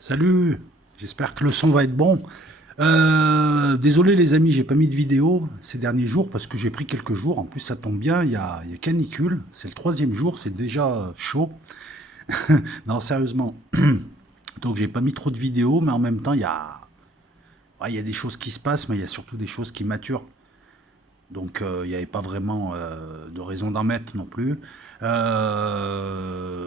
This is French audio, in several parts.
Salut, j'espère que le son va être bon. Désolé les amis, j'ai pas mis de vidéo ces derniers jours parce que j'ai pris quelques jours. En plus, ça tombe bien, il y a canicule. C'est le troisième jour, c'est déjà chaud. Non, sérieusement. Donc j'ai pas mis trop de vidéos, mais en même temps, il y a des choses qui se passent, mais il y a surtout des choses qui maturent. Donc il n'y avait pas vraiment de raison d'en mettre non plus.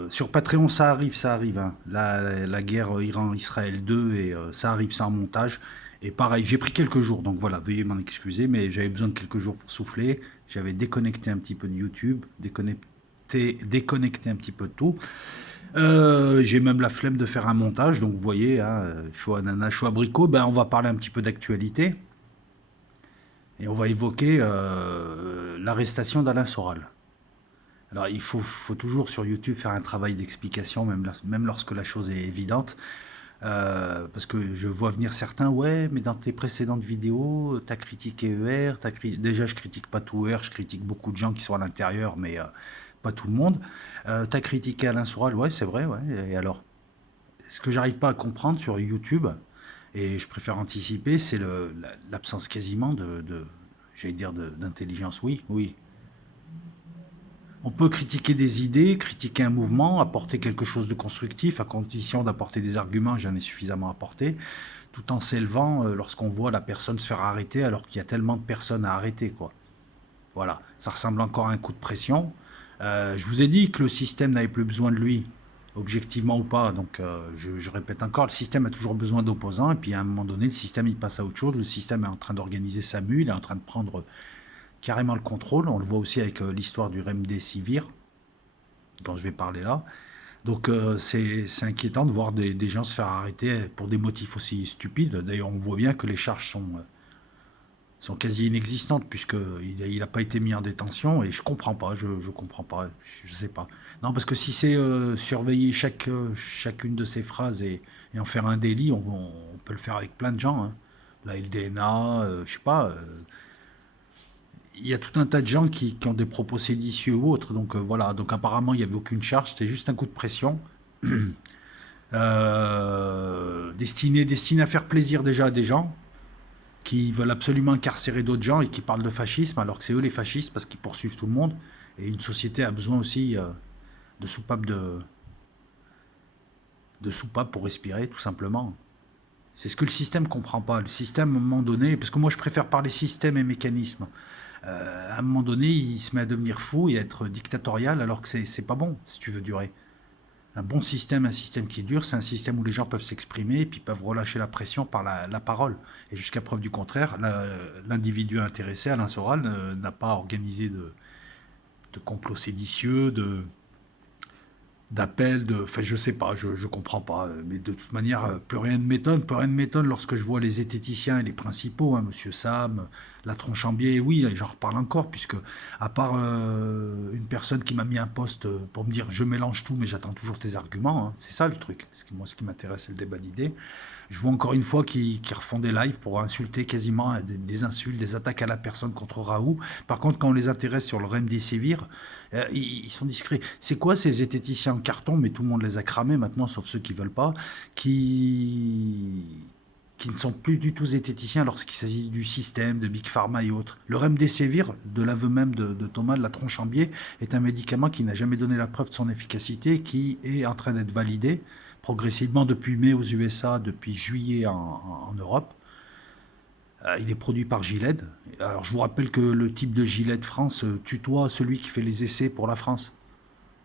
Sur Patreon, ça arrive, hein. La guerre Iran-Israël 2, et ça arrive, ça en montage. Et pareil, j'ai pris quelques jours, donc voilà, veuillez m'en excuser, mais j'avais besoin de quelques jours pour souffler. J'avais déconnecté un petit peu de YouTube, déconnecté un petit peu de tout. J'ai même la flemme de faire un montage, donc vous voyez, hein, choix ananas, choix abricot, ben on va parler un petit peu d'actualité. Et on va évoquer l'arrestation d'Alain Soral. Alors il faut toujours sur YouTube faire un travail d'explication, même lorsque la chose est évidente. Parce que je vois venir certains, ouais, mais dans tes précédentes vidéos, tu as critiqué ER, déjà je critique pas tout ER, je critique beaucoup de gens qui sont à l'intérieur, mais pas tout le monde. Tu as critiqué Alain Soral, ouais, c'est vrai, ouais, et alors? Ce que j'arrive pas à comprendre sur YouTube, et je préfère anticiper, c'est l'absence quasiment j'allais dire, d'intelligence. Oui, oui. On peut critiquer des idées, critiquer un mouvement, apporter quelque chose de constructif, à condition d'apporter des arguments, j'en ai suffisamment apporté, tout en s'élevant lorsqu'on voit la personne se faire arrêter alors qu'il y a tellement de personnes à arrêter, quoi. Voilà, ça ressemble encore à un coup de pression. Je vous ai dit que le système n'avait plus besoin de lui, objectivement ou pas. Donc je répète encore, le système a toujours besoin d'opposants. Et puis à un moment donné, le système il passe à autre chose. Le système est en train d'organiser sa mue, il est en train de prendre carrément le contrôle. On le voit aussi avec l'histoire du Remdesivir, dont je vais parler là. Donc c'est inquiétant de voir des gens se faire arrêter pour des motifs aussi stupides. D'ailleurs, on voit bien que les charges sont quasi inexistantes puisqu'il n'a pas été mis en détention et je comprends pas, je comprends pas, je sais pas. Non, parce que si c'est surveiller chacune de ces phrases et en faire un délit, on peut le faire avec plein de gens, hein. La LDNA, je sais pas, il y a tout un tas de gens qui ont des propos séditieux ou autres, donc voilà, donc apparemment il n'y avait aucune charge, c'était juste un coup de pression. Destiné à faire plaisir déjà à des gens, qui veulent absolument incarcérer d'autres gens et qui parlent de fascisme alors que c'est eux les fascistes parce qu'ils poursuivent tout le monde. Et une société a besoin aussi de soupapes de soupapes pour respirer, tout simplement. C'est ce que le système comprend pas. Le système, à un moment donné, parce que moi je préfère parler système et mécanisme. À un moment donné, il se met à devenir fou et à être dictatorial alors que c'est pas bon si tu veux durer. Un bon système, un système qui dure, c'est un système où les gens peuvent s'exprimer et puis peuvent relâcher la pression par la parole. Et jusqu'à preuve du contraire, l'individu intéressé, Alain Soral, n'a pas organisé de complot séditieux, d'appels, enfin je sais pas, je comprends pas. Mais de toute manière, plus rien ne m'étonne lorsque je vois les zététiciens et les principaux, hein, Monsieur Sam, la Tronchambier, oui, j'en reparle encore, puisque à part une personne qui m'a mis un poste pour me dire je mélange tout, mais j'attends toujours tes arguments, hein. C'est ça le truc. Moi, ce qui m'intéresse, c'est le débat d'idées. Je vois encore une fois qu'ils refont des lives pour insulter quasiment des insultes, des attaques à la personne contre Raoult. Par contre, quand on les intéresse sur le Remdesivir, ils sont discrets. C'est quoi ces zététiciens en carton, mais tout le monde les a cramés maintenant, sauf ceux qui veulent pas, qui ne sont plus du tout zététiciens lorsqu'il s'agit du système, de Big Pharma et autres. Le Remdesivir, de l'aveu même de Thomas de la Tronchambier, est un médicament qui n'a jamais donné la preuve de son efficacité, qui est en train d'être validé progressivement depuis mai aux USA, depuis juillet en Europe. Il est produit par Gilead. Alors je vous rappelle que le type de Gilead France tutoie celui qui fait les essais pour la France.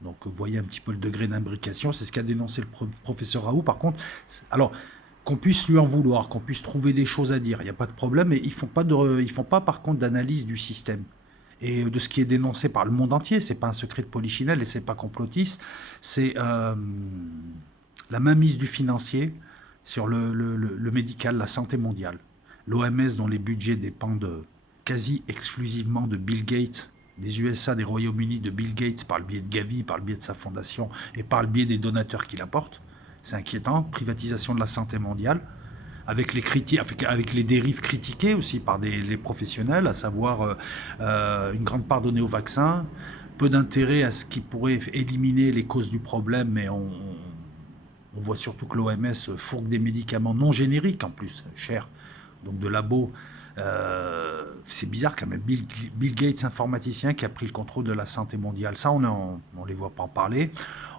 Donc vous voyez un petit peu le degré d'imbrication, c'est ce qu'a dénoncé le professeur Raoult. Par contre, alors qu'on puisse lui en vouloir, qu'on puisse trouver des choses à dire, il n'y a pas de problème, mais ils font pas par contre d'analyse du système et de ce qui est dénoncé par le monde entier. C'est pas un secret de polichinelle et c'est pas complotiste. C'est la mainmise du financier sur le médical, la santé mondiale. L'OMS, dont les budgets dépendent quasi exclusivement de Bill Gates, des USA, des Royaumes-Unis, de Bill Gates par le biais de Gavi, par le biais de sa fondation et par le biais des donateurs qu'il apporte. C'est inquiétant. Privatisation de la santé mondiale, avec avec les dérives critiquées aussi par les professionnels, à savoir une grande part donnée au vaccin, peu d'intérêt à ce qui pourrait éliminer les causes du problème, mais on On voit surtout que l'OMS fourgue des médicaments non génériques, en plus, chers, donc de labo. C'est bizarre quand même. Bill Gates, informaticien, qui a pris le contrôle de la santé mondiale. Ça, on ne les voit pas en parler.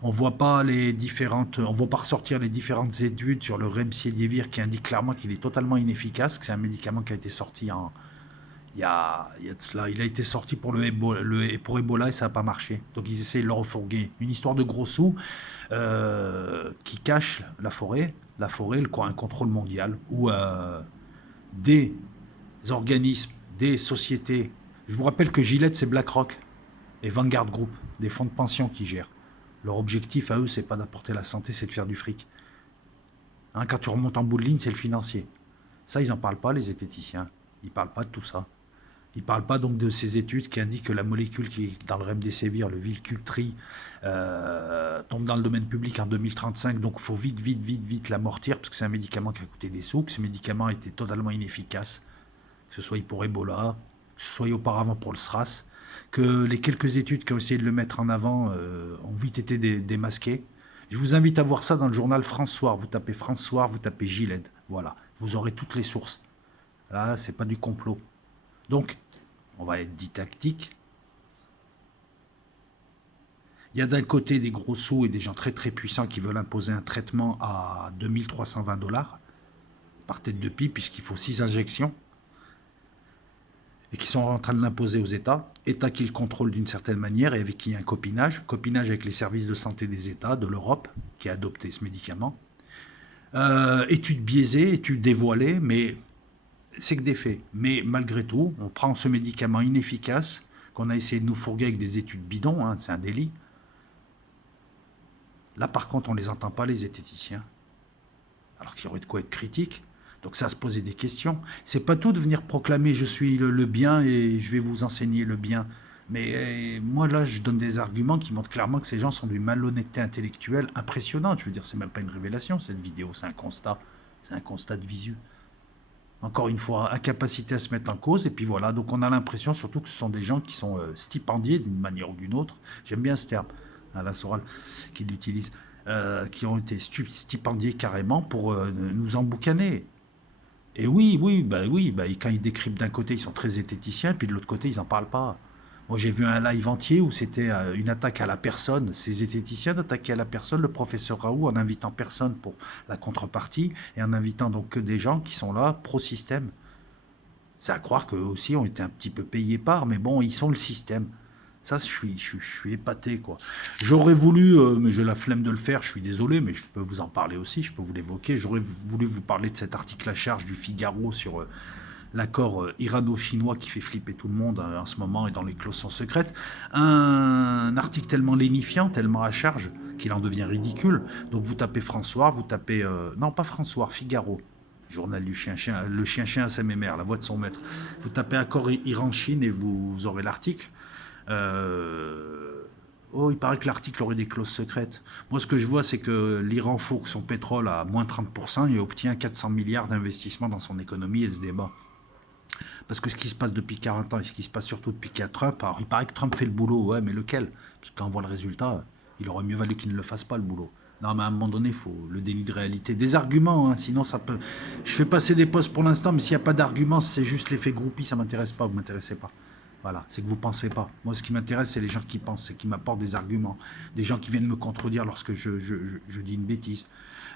On voit pas on voit pas ressortir les différentes études sur le remdesivir qui indiquent clairement qu'il est totalement inefficace, que c'est un médicament qui a été sorti il y a de cela. Il a été sorti pour pour Ebola et ça n'a pas marché. Donc ils essaient de le refourguer. Une histoire de gros sous qui cache la forêt, un contrôle mondial où des organismes, des sociétés. Je vous rappelle que Gillette, c'est BlackRock et Vanguard Group, des fonds de pension qui gèrent. Leur objectif à eux, c'est pas d'apporter la santé, c'est de faire du fric. Hein, quand tu remontes en bout de ligne, c'est le financier. Ça, ils n'en parlent pas, les zététiciens. Ils parlent pas de tout ça. Ils parlent pas donc de ces études qui indiquent que la molécule qui est dans le remdesivir, le Vilcultri, tombe dans le domaine public en 2035. Donc, il faut vite l'amortir parce que c'est un médicament qui a coûté des sous, que ce médicament a été totalement inefficace, que ce soit pour Ebola, que ce soit auparavant pour le SRAS, que les quelques études qui ont essayé de le mettre en avant ont vite été démasquées. Je vous invite à voir ça dans le journal France Soir. Vous tapez France Soir, vous tapez Gillette. Voilà, vous aurez toutes les sources. Là, c'est pas du complot. Donc, on va être didactique. Il y a d'un côté des gros sous et des gens très très puissants qui veulent imposer un traitement à 2320$ par tête de pipe, puisqu'il faut 6 injections, et qui sont en train de l'imposer aux États, États qui le contrôlent d'une certaine manière et avec qui il y a un copinage avec les services de santé des États, de l'Europe, qui a adopté ce médicament. Études biaisées, études dévoilées, mais c'est que des faits. Mais malgré tout, on prend ce médicament inefficace, qu'on a essayé de nous fourguer avec des études bidons, hein, c'est un délit. Là, par contre, on ne les entend pas, les zététiciens. Alors qu'il y aurait de quoi être critique. Donc ça, se poser des questions. C'est pas tout de venir proclamer je suis le bien et je vais vous enseigner le bien. Mais moi, là, je donne des arguments qui montrent clairement que ces gens sont d'une malhonnêteté intellectuelle impressionnante. Je veux dire, c'est même pas une révélation, cette vidéo, c'est un constat. C'est un constat de visu. Encore une fois, incapacité à se mettre en cause. Et puis voilà, donc on a l'impression surtout que ce sont des gens qui sont stipendiés d'une manière ou d'une autre. J'aime bien ce terme, Alain Soral, qui l'utilise. Qui ont été stipendiés carrément pour nous emboucaner. Et oui, quand ils décryptent d'un côté, ils sont très zététiciens, et puis de l'autre côté, ils n'en parlent pas. Moi, j'ai vu un live entier où c'était une attaque à la personne. Ces zététiciens d'attaquer à la personne, le professeur Raoult, en invitant personne pour la contrepartie, et en invitant donc que des gens qui sont là, pro-système. C'est à croire qu'eux aussi ont été un petit peu payés par, mais bon, ils sont le système. Ça, je suis épaté, quoi. J'aurais voulu, mais j'ai la flemme de le faire, je suis désolé, mais je peux vous en parler aussi, je peux vous l'évoquer. J'aurais voulu vous parler de cet article à charge du Figaro sur l'accord irano-chinois qui fait flipper tout le monde en ce moment et dans les clauses secrètes. Un article tellement lénifiant, tellement à charge, qu'il en devient ridicule. Donc vous tapez François, vous tapez... non, pas François, Figaro. Journal du chien-chien, le chien-chien à sa mémère, la voix de son maître. Vous tapez accord Iran-Chine et vous aurez l'article. Oh, il paraît que l'article aurait des clauses secrètes. Moi, ce que je vois, c'est que l'Iran fourgue son pétrole à moins 30% et obtient 400 milliards d'investissements dans son économie et se débat. Parce que ce qui se passe depuis 40 ans et ce qui se passe surtout depuis qu'il y a Trump, alors il paraît que Trump fait le boulot, ouais, mais lequel? Parce que quand on voit le résultat, il aurait mieux valu qu'il ne le fasse pas, le boulot. Non, mais à un moment donné, il faut le déni de réalité. Des arguments, hein, sinon ça peut... Je fais passer des posts pour l'instant, mais s'il n'y a pas d'arguments, c'est juste l'effet groupie, ça ne m'intéresse pas, vous ne m'intéressez pas. Voilà, c'est que vous ne pensez pas. Moi, ce qui m'intéresse, c'est les gens qui pensent, c'est qui m'apportent des arguments. Des gens qui viennent me contredire lorsque je dis une bêtise.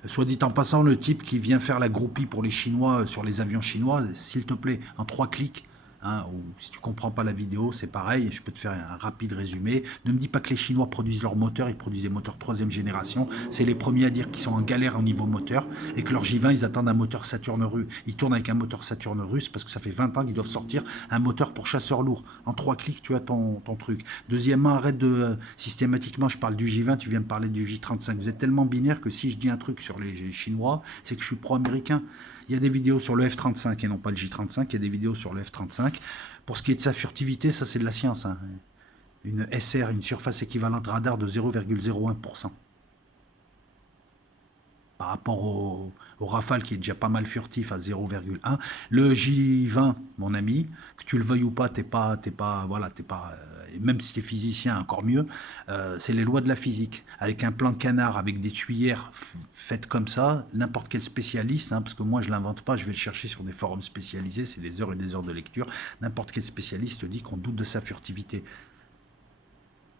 Soit dit en passant, le type qui vient faire la groupie pour les Chinois sur les avions chinois, s'il te plaît, en 3 clics, hein, ou si tu ne comprends pas la vidéo, c'est pareil, je peux te faire un rapide résumé. Ne me dis pas que les Chinois produisent leurs moteurs, ils produisent des moteurs 3e génération. C'est les premiers à dire qu'ils sont en galère au niveau moteur et que leur J20, ils attendent un moteur Saturne russe. Ils tournent avec un moteur Saturne russe parce que ça fait 20 ans qu'ils doivent sortir un moteur pour chasseurs lourds. En 3 clics, tu as ton truc. Deuxièmement, arrête de systématiquement, je parle du J20, tu viens me parler du J35. Vous êtes tellement binaire que si je dis un truc sur les Chinois, c'est que je suis pro-américain. Il y a des vidéos sur le F-35 et non pas le J-35, il y a des vidéos sur le F-35. Pour ce qui est de sa furtivité, ça c'est de la science. Hein. Une SR, une surface équivalente radar de 0,01%. par rapport au Rafale qui est déjà pas mal furtif à 0,1. Le J20, mon ami, que tu le veuilles ou pas, voilà, même si tu es physicien, encore mieux, c'est les lois de la physique. Avec un plan de canard, avec des tuyères faites comme ça, n'importe quel spécialiste, hein, parce que moi je l'invente pas, je vais le chercher sur des forums spécialisés, c'est des heures et des heures de lecture, n'importe quel spécialiste dit qu'on doute de sa furtivité.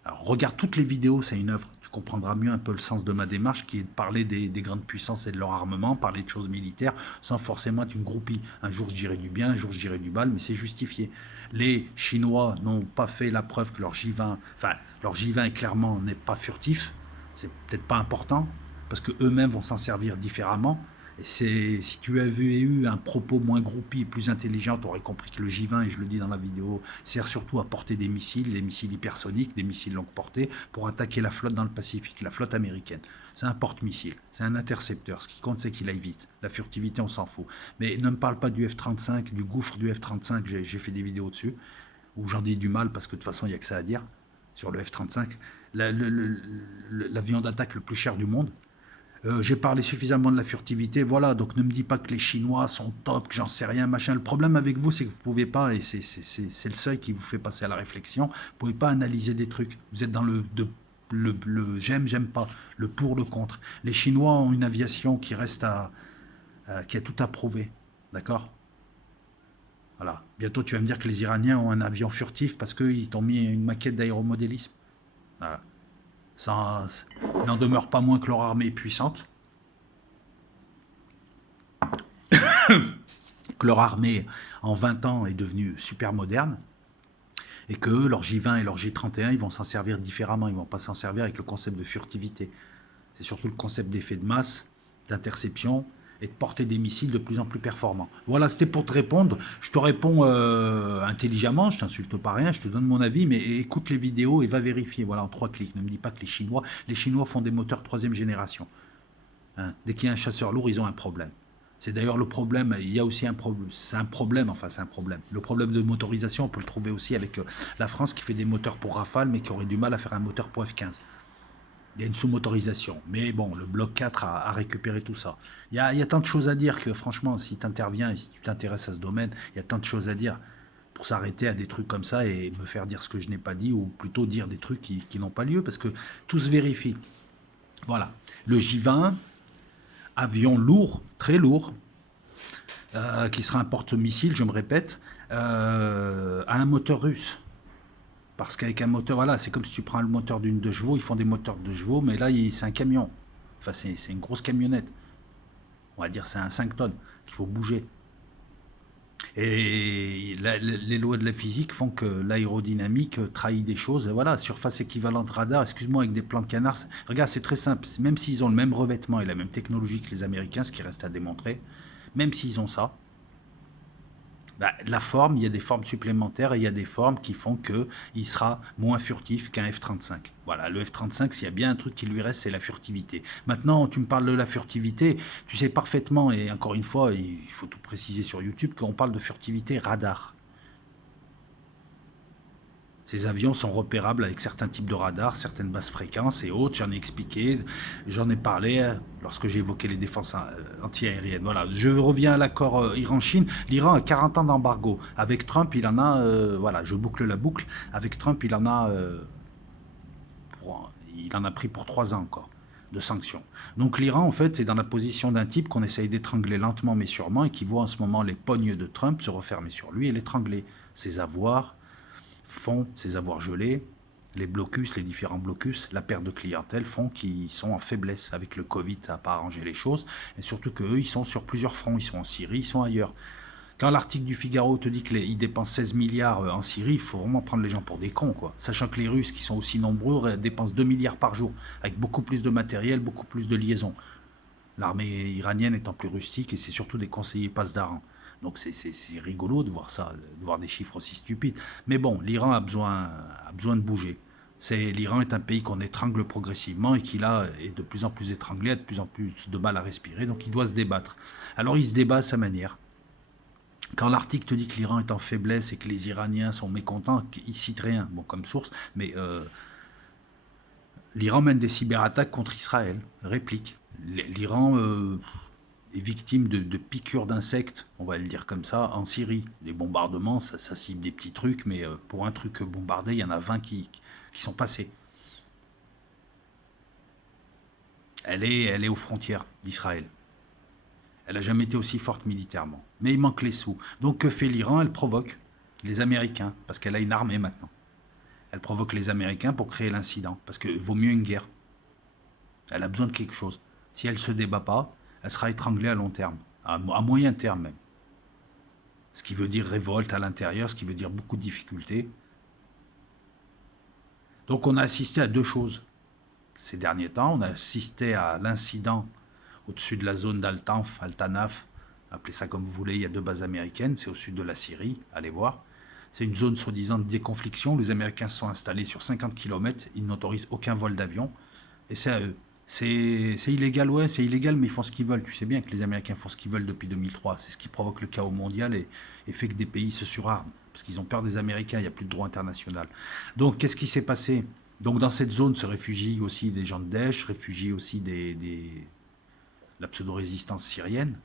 Alors, regarde toutes les vidéos, c'est une œuvre. Tu comprendras mieux un peu le sens de ma démarche qui est de parler des grandes puissances et de leur armement, parler de choses militaires sans forcément être une groupie. Un jour je dirais du bien, un jour je dirais du mal, mais c'est justifié. Les Chinois n'ont pas fait la preuve que leur J20, enfin leur J20 clairement n'est pas furtif. C'est peut-être pas important parce que eux-mêmes vont s'en servir différemment. Et si tu avais eu un propos moins groupie et plus intelligent, tu aurais compris que le J20, et je le dis dans la vidéo, sert surtout à porter des missiles hypersoniques, des missiles longue portée, pour attaquer la flotte dans le Pacifique, la flotte américaine. C'est un porte-missile, c'est un intercepteur. Ce qui compte, c'est qu'il aille vite. La furtivité, on s'en fout. Mais ne me parle pas du F-35, du gouffre du F-35, j'ai fait des vidéos dessus, où j'en dis du mal, parce que de toute façon, il n'y a que ça à dire, sur le F-35. L'avion d'attaque le plus cher du monde. J'ai parlé suffisamment de la furtivité, voilà, donc ne me dis pas que les Chinois sont top, que j'en sais rien, machin. Le problème avec vous, c'est que vous ne pouvez pas, et c'est le seuil qui vous fait passer à la réflexion, vous ne pouvez pas analyser des trucs. Vous êtes dans le j'aime pas, le pour, le contre. Les Chinois ont une aviation qui reste qui a tout à prouver, d'accord? Voilà. Bientôt, tu vas me dire que les Iraniens ont un avion furtif parce qu'ils t'ont mis une maquette d'aéromodélisme. Voilà. Ça n'en demeure pas moins que leur armée est puissante, que leur armée en 20 ans est devenue super moderne, et que eux, leur J20 et leur J31, ils vont s'en servir différemment, ils ne vont pas s'en servir avec le concept de furtivité. C'est surtout le concept d'effet de masse, d'interception, et de porter des missiles de plus en plus performants. Voilà, c'était pour te répondre. Je te réponds intelligemment, je t'insulte pas rien, je te donne mon avis, mais écoute les vidéos et va vérifier. Voilà, en 3 clics. Ne me dis pas que les Chinois font des moteurs 3e génération. Hein, dès qu'il y a un chasseur lourd, ils ont un problème. C'est d'ailleurs le problème, il y a aussi un problème, c'est un problème. Le problème de motorisation, on peut le trouver aussi avec la France qui fait des moteurs pour Rafale, mais qui aurait du mal à faire un moteur pour F-15. Il y a une sous-motorisation. Mais bon, le bloc 4 a récupéré tout ça. Il y a tant de choses à dire que franchement, si tu interviens et si tu t'intéresses à ce domaine, il y a tant de choses à dire pour s'arrêter à des trucs comme ça et me faire dire ce que je n'ai pas dit ou plutôt dire des trucs qui n'ont pas lieu parce que tout se vérifie. Voilà. Le J-20, avion lourd, très lourd, qui sera un porte-missile, je me répète, a un moteur russe. Parce qu'avec un moteur, voilà, c'est comme si tu prends le moteur d'une 2 chevaux, ils font des moteurs de 2 chevaux, mais là, c'est un camion. Enfin, c'est une grosse camionnette. On va dire c'est un 5 tonnes qu'il faut bouger. Et les lois de la physique font que l'aérodynamique trahit des choses. Et voilà, surface équivalente radar, excuse-moi, avec des plans de canard. Regarde, c'est très simple. Même s'ils ont le même revêtement et la même technologie que les Américains, ce qui reste à démontrer, même s'ils ont ça, la forme, il y a des formes supplémentaires et il y a des formes qui font qu'il sera moins furtif qu'un F-35. Voilà, le F-35, s'il y a bien un truc qui lui reste, c'est la furtivité. Maintenant, tu me parles de la furtivité, tu sais parfaitement, et encore une fois, il faut tout préciser sur YouTube, qu'on parle de furtivité radar. Ces avions sont repérables avec certains types de radars, certaines basses fréquences et autres. J'en ai expliqué, j'en ai parlé lorsque j'ai évoqué les défenses antiaériennes. Voilà. Je reviens à l'accord Iran-Chine. L'Iran a 40 ans d'embargo. Avec Trump, il en a, voilà, je boucle la boucle. Avec Trump, il en a pris pour 3 ans encore de sanctions. Donc l'Iran, en fait, est dans la position d'un type qu'on essaye d'étrangler lentement mais sûrement et qui voit en ce moment les pognes de Trump se refermer sur lui et l'étrangler. Ses avoirs, ses avoirs gelés, les blocus, les différents blocus, la perte de clientèle font qu'ils sont en faiblesse. Avec le Covid, ça n'a pas arrangé les choses. Et surtout qu'eux, ils sont sur plusieurs fronts. Ils sont en Syrie, ils sont ailleurs. Quand l'article du Figaro te dit qu'ils dépensent 16 milliards en Syrie, il faut vraiment prendre les gens pour des cons, quoi. Sachant que les Russes, qui sont aussi nombreux, dépensent 2 milliards par jour, avec beaucoup plus de matériel, beaucoup plus de liaisons. L'armée iranienne étant plus rustique, et c'est surtout des conseillers passe-d'Aran. Donc c'est rigolo de voir ça, de voir des chiffres aussi stupides. Mais bon, l'Iran a besoin de bouger. L'Iran est un pays qu'on étrangle progressivement et qui là est de plus en plus étranglé, a de plus en plus de mal à respirer, donc il doit se débattre. Alors il se débat à sa manière. Quand l'article te dit que l'Iran est en faiblesse et que les Iraniens sont mécontents, il cite rien, bon comme source, mais l'Iran mène des cyberattaques contre Israël, réplique. L'Iran est victime de piqûres d'insectes, on va le dire comme ça, en Syrie. Les bombardements, ça cible des petits trucs, mais pour un truc bombardé, il y en a 20 qui sont passés. Elle est aux frontières d'Israël. Elle n'a jamais été aussi forte militairement. Mais il manque les sous. Donc que fait l'Iran? Elle provoque les Américains, parce qu'elle a une armée maintenant. Elle provoque les Américains pour créer l'incident, parce qu'il vaut mieux une guerre. Elle a besoin de quelque chose. Si elle ne se débat pas, elle sera étranglée à long terme, à moyen terme même. Ce qui veut dire révolte à l'intérieur, ce qui veut dire beaucoup de difficultés. Donc on a assisté à deux choses ces derniers temps. On a assisté à l'incident au-dessus de la zone d'Al-Tanf, Al-Tanaf, appelez ça comme vous voulez, il y a deux bases américaines, c'est au sud de la Syrie, allez voir. C'est une zone soi-disant de déconfliction, les Américains se sont installés sur 50 km, ils n'autorisent aucun vol d'avion, et c'est à eux. C'est illégal, ouais, c'est illégal, mais ils font ce qu'ils veulent. Tu sais bien que les Américains font ce qu'ils veulent depuis 2003. C'est ce qui provoque le chaos mondial et fait que des pays se surarment. Parce qu'ils ont peur des Américains, il n'y a plus de droit international. Donc, qu'est-ce qui s'est passé? Donc, dans cette zone se réfugient aussi des gens de Daesh, réfugient aussi la pseudo-résistance syrienne.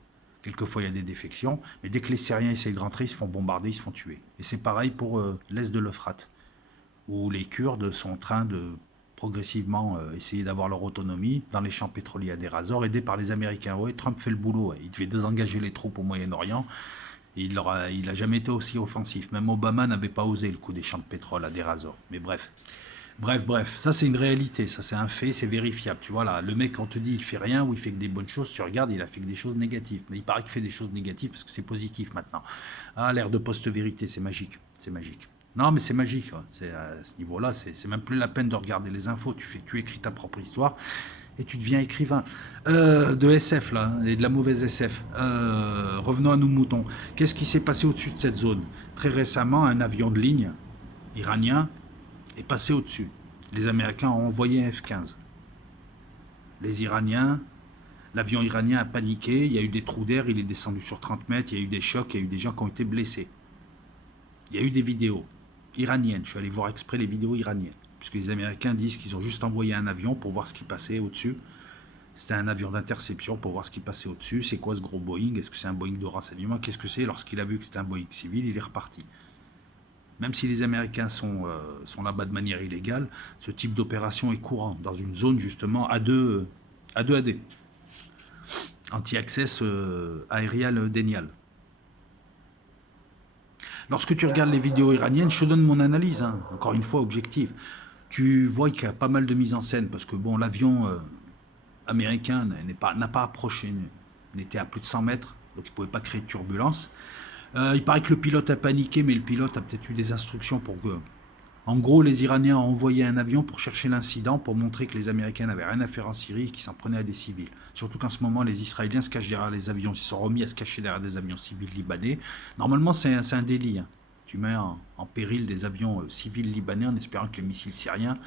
Quelquefois, il y a des défections. Mais dès que les Syriens essayent de rentrer, ils se font bombarder, ils se font tuer. Et c'est pareil pour l'est de l'Euphrate, où les Kurdes sont en train de progressivement essayer d'avoir leur autonomie dans les champs pétroliers à Deir ez-Zor, aidés par les Américains. Oui, Trump fait le boulot. Il devait désengager les troupes au Moyen-Orient. Il n'a jamais été aussi offensif. Même Obama n'avait pas osé le coup des champs de pétrole à Deir ez-Zor. Mais bref. Bref, ça c'est une réalité, ça c'est un fait, c'est vérifiable. Tu vois là, le mec, on te dit il fait rien ou il fait que des bonnes choses, tu regardes, il a fait que des choses négatives. Mais il paraît qu'il fait des choses négatives parce que c'est positif maintenant. Ah, l'ère de post-vérité, c'est magique, c'est magique. Non, mais c'est magique, ouais. C'est à ce niveau-là, c'est même plus la peine de regarder les infos. Tu écris ta propre histoire et tu deviens écrivain. De SF là, et de la mauvaise SF. Revenons à nos moutons. Qu'est-ce qui s'est passé au-dessus de cette zone? Très récemment, un avion de ligne iranien est passé au-dessus. Les Américains ont envoyé un F-15. Les Iraniens, l'avion iranien a paniqué, il y a eu des trous d'air, il est descendu sur 30 mètres, il y a eu des chocs, il y a eu des gens qui ont été blessés. Il y a eu des vidéos iraniennes, je suis allé voir exprès les vidéos iraniennes, puisque les Américains disent qu'ils ont juste envoyé un avion pour voir ce qui passait au-dessus. C'était un avion d'interception pour voir ce qui passait au-dessus. C'est quoi ce gros Boeing? Est-ce que c'est un Boeing de renseignement? Qu'est-ce que c'est? Lorsqu'il a vu que c'était un Boeing civil, il est reparti. Même si les Américains sont là-bas de manière illégale, ce type d'opération est courant dans une zone justement A2AD, anti-access aérial dénial. Lorsque tu regardes les vidéos iraniennes, je te donne mon analyse, hein, encore une fois objective. Tu vois qu'il y a pas mal de mise en scène parce que bon, l'avion américain n'a pas approché, n'était à plus de 100 mètres, donc il ne pouvait pas créer de turbulence. Il paraît que le pilote a paniqué, mais le pilote a peut-être eu des instructions pour que... En gros, les Iraniens ont envoyé un avion pour chercher l'incident, pour montrer que les Américains n'avaient rien à faire en Syrie et qu'ils s'en prenaient à des civils. Surtout qu'en ce moment, les Israéliens se cachent derrière les avions. Ils se sont remis à se cacher derrière des avions civils libanais. Normalement, c'est un délit. Hein. Tu mets en péril des avions civils libanais en espérant que les missiles syriens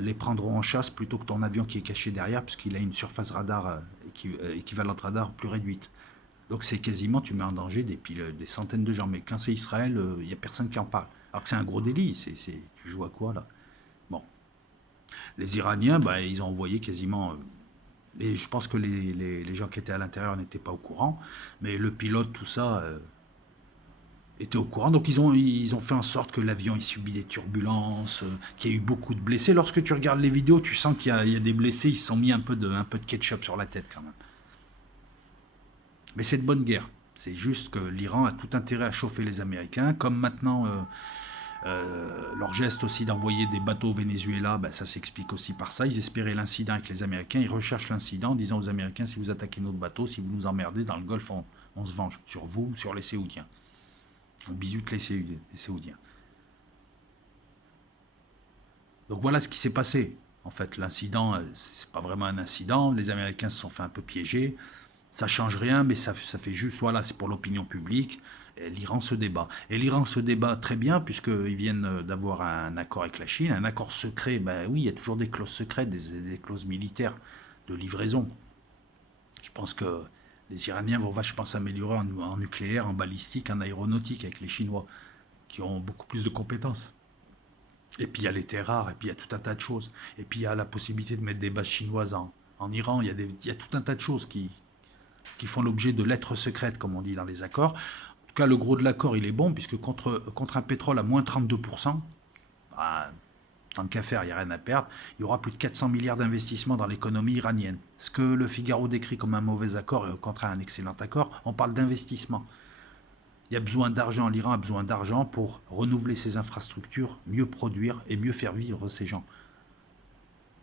les prendront en chasse plutôt que ton avion qui est caché derrière, puisqu'il a une surface radar équivalente radar plus réduite. Donc c'est quasiment, tu mets en danger des centaines de gens. Mais quand c'est Israël, il n'y a personne qui en parle. Alors que c'est un gros délit. Tu joues à quoi là? Bon. Les Iraniens, bah, ils ont envoyé quasiment... et je pense que les gens qui étaient à l'intérieur n'étaient pas au courant. Mais le pilote, tout ça, était au courant. Donc ils ont fait en sorte que l'avion ait subi des turbulences, qu'il y a eu beaucoup de blessés. Lorsque tu regardes les vidéos, tu sens qu'il y a des blessés. Ils se sont mis un peu de ketchup sur la tête quand même. Mais c'est de bonne guerre. C'est juste que l'Iran a tout intérêt à chauffer les Américains. Comme maintenant, leur geste aussi d'envoyer des bateaux au Venezuela, ben, ça s'explique aussi par ça. Ils espéraient l'incident avec les Américains. Ils recherchent l'incident en disant aux Américains, si vous attaquez notre bateau, si vous nous emmerdez dans le Golfe, on se venge sur vous, sur les Séoudiens. On bisute les Séoudiens. Donc voilà ce qui s'est passé. En fait, l'incident, c'est pas vraiment un incident. Les Américains se sont fait un peu piéger. Ça change rien, mais ça fait juste, voilà, c'est pour l'opinion publique. L'Iran se débat. Et l'Iran se débat très bien, puisqu'ils viennent d'avoir un accord avec la Chine, un accord secret. Ben oui, il y a toujours des clauses secrètes, des clauses militaires de livraison. Je pense que les Iraniens vont vachement s'améliorer en nucléaire, en balistique, en aéronautique avec les Chinois, qui ont beaucoup plus de compétences. Et puis il y a les terres rares, et puis il y a tout un tas de choses. Et puis il y a la possibilité de mettre des bases chinoises En Iran, il y a tout un tas de choses qui font l'objet de lettres secrètes, comme on dit dans les accords. En tout cas, le gros de l'accord, il est bon, puisque contre un pétrole à moins 32%, bah, tant qu'à faire, il n'y a rien à perdre, il y aura plus de 400 milliards d'investissements dans l'économie iranienne. Ce que le Figaro décrit comme un mauvais accord et au contraire un excellent accord, on parle d'investissement. Il y a besoin d'argent, l'Iran a besoin d'argent pour renouveler ses infrastructures, mieux produire et mieux faire vivre ses gens.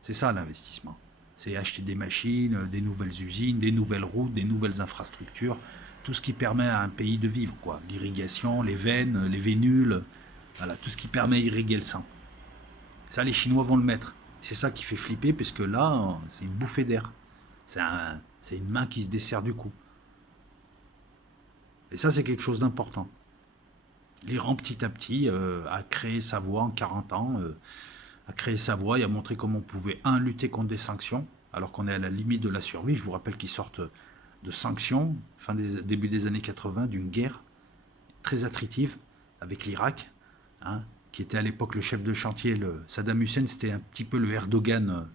C'est ça l'investissement. C'est acheter des machines, des nouvelles usines, des nouvelles routes, des nouvelles infrastructures, tout ce qui permet à un pays de vivre, quoi. L'irrigation, les veines, les vénules, voilà, tout ce qui permet d'irriguer le sang. Ça, les Chinois vont le mettre. C'est ça qui fait flipper, parce que là, c'est une bouffée d'air. C'est une main qui se dessert du cou. Et ça, c'est quelque chose d'important. L'Iran, petit à petit, a créé sa voie en 40 ans, a créé sa voie et a montré comment on pouvait, lutter contre des sanctions, alors qu'on est à la limite de la survie. Je vous rappelle qu'ils sortent de sanctions, début des années 80, d'une guerre très attritive avec l'Irak, hein, qui était à l'époque le chef de chantier. Saddam Hussein, c'était un petit peu le Erdogan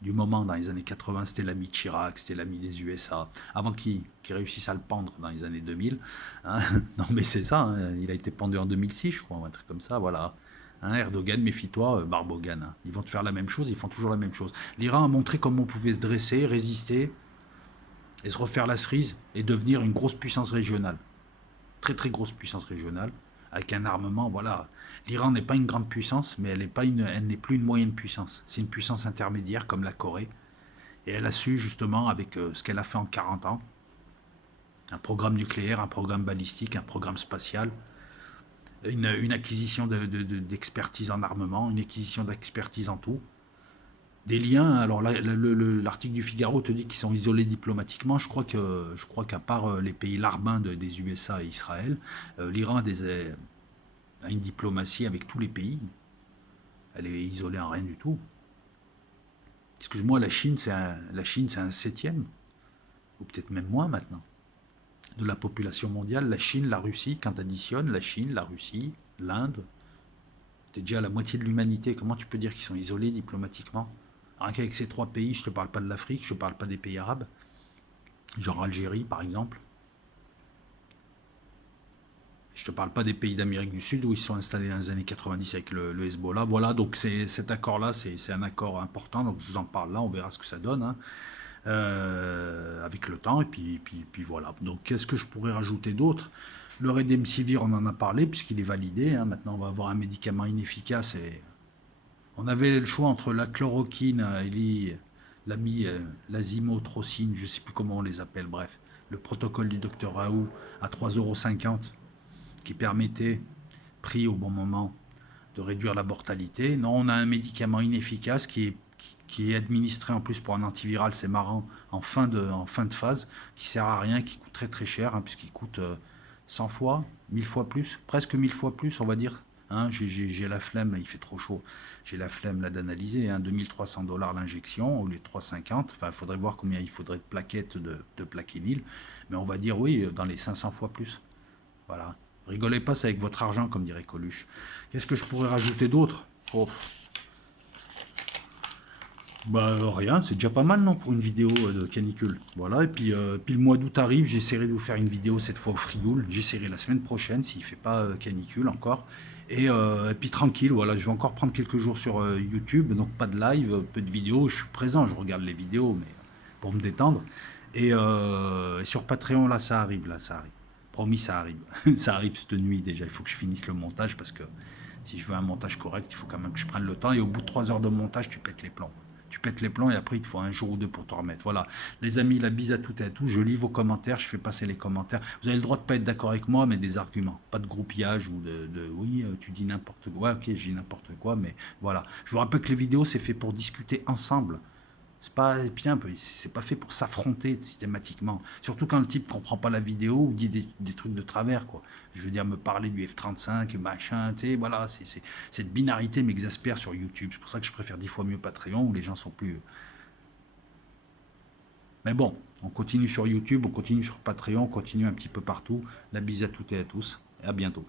du moment dans les années 80, c'était l'ami de Chirac, c'était l'ami des USA, avant qu'il réussisse à le pendre dans les années 2000. Hein. Non mais c'est ça, hein. Il a été pendu en 2006, je crois, un truc comme ça, voilà. Hein, Erdogan, méfie-toi, Barbogan. Hein. Ils vont te faire la même chose, ils font toujours la même chose. L'Iran a montré comment on pouvait se dresser, résister, et se refaire la cerise, et devenir une grosse puissance régionale. Très très grosse puissance régionale, avec un armement, voilà. L'Iran n'est pas une grande puissance, mais elle n'est plus une moyenne puissance. C'est une puissance intermédiaire comme la Corée. Et elle a su justement, avec ce qu'elle a fait en 40 ans, un programme nucléaire, un programme balistique, un programme spatial, une acquisition d'expertise en armement, une acquisition d'expertise en tout. Des liens, alors l'article du Figaro te dit qu'ils sont isolés diplomatiquement. Je crois qu'à part les pays larbins des USA et Israël, l'Iran a une diplomatie avec tous les pays. Elle est isolée en rien du tout. Excuse-moi, la Chine, c'est un septième, ou peut-être même moins maintenant, de la population mondiale. La Chine, la Russie, quand tu additionnes la Chine, la Russie, l'Inde, tu es déjà à la moitié de l'humanité. Comment tu peux dire qu'ils sont isolés diplomatiquement? Rien qu'avec ces trois pays, je ne te parle pas de l'Afrique, je ne te parle pas des pays arabes, genre Algérie par exemple. Je ne te parle pas des pays d'Amérique du Sud où ils sont installés dans les années 90 avec le Hezbollah. Voilà, donc cet accord-là, c'est un accord important. Donc je vous en parle là, on verra ce que ça donne, hein, avec le temps. Et puis voilà. Donc qu'est-ce que je pourrais rajouter d'autre? Le Remdesivir, on en a parlé puisqu'il est validé. Hein. Maintenant, on va avoir un médicament inefficace. Et on avait le choix entre la chloroquine et l'azimotrocine, je ne sais plus comment on les appelle, bref. Le protocole du docteur Raoult à 3,50 € qui permettait, pris au bon moment, de réduire la mortalité. Non, on a un médicament inefficace qui est administré en plus pour un antiviral, c'est marrant, en fin de phase, qui sert à rien, qui coûte très très cher, hein, puisqu'il coûte 100 fois, 1000 fois plus, presque 1000 fois plus, on va dire. Hein, j'ai la flemme, il fait trop chaud, j'ai la flemme là d'analyser, hein, 2300 $ l'injection au lieu de 350. Enfin, il faudrait voir combien il faudrait de plaquettes de plaquenil, mais on va dire oui, dans les 500 fois plus. Voilà. Rigolez pas, c'est avec votre argent, comme dirait Coluche. Qu'est-ce que je pourrais rajouter d'autre? Oh. Bah rien, c'est déjà pas mal non pour une vidéo de canicule. Voilà, et puis le mois d'août arrive, j'essaierai de vous faire une vidéo cette fois au Frioul. J'essaierai la semaine prochaine s'il fait pas canicule encore. Et puis tranquille, voilà, je vais encore prendre quelques jours sur YouTube, donc pas de live, peu de vidéos. Je suis présent, je regarde les vidéos, mais pour me détendre. Et sur Patreon, là ça arrive, là ça arrive. Promis, ça arrive. Ça arrive cette nuit déjà. Il faut que je finisse le montage parce que si je veux un montage correct, il faut quand même que je prenne le temps. Et au bout de 3 heures de montage, tu pètes les plombs. Tu pètes les plombs et après, il te faut un jour ou deux pour te remettre. Voilà. Les amis, la bise à toutes et à tous. Je lis vos commentaires, je fais passer les commentaires. Vous avez le droit de ne pas être d'accord avec moi, mais des arguments. Pas de groupillage ou oui, tu dis n'importe quoi. Ok, je dis n'importe quoi, mais voilà. Je vous rappelle que les vidéos, c'est fait pour discuter ensemble. C'est pas bien, c'est pas fait pour s'affronter systématiquement. Surtout quand le type comprend pas la vidéo ou dit des trucs de travers, quoi. Je veux dire, me parler du F-35, machin, tu sais, voilà, cette binarité m'exaspère sur YouTube. C'est pour ça que je préfère 10 fois mieux Patreon où les gens sont plus. Mais bon, on continue sur YouTube, on continue sur Patreon, on continue un petit peu partout. La bise à toutes et à tous, et à bientôt.